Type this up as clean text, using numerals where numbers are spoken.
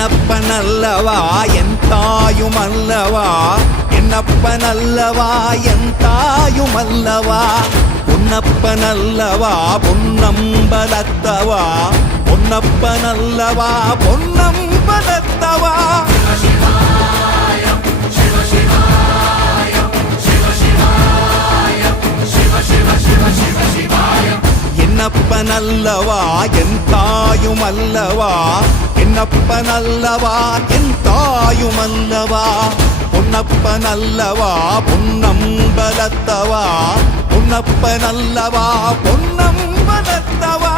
என்னப்பனல்லவா என் தாயுமல்லவா, என்னப்பனல்லவா என் தாயுமல்லவா, பொன்னப்பனல்லவா பொன்னம்பலத்தவா, பொன்னப்பனல்லவா பொன்னம்பலத்தவா. என்னப்பனல்லவா என் தாயுமல்லவா, என்னப்பனல்லவா என் தாயுமல்லவா, பொன்னப்பனல்லவா பொன்னம்பலத்தவா, பொன்னப்பனல்லவா பொன்னம்பலத்தவா.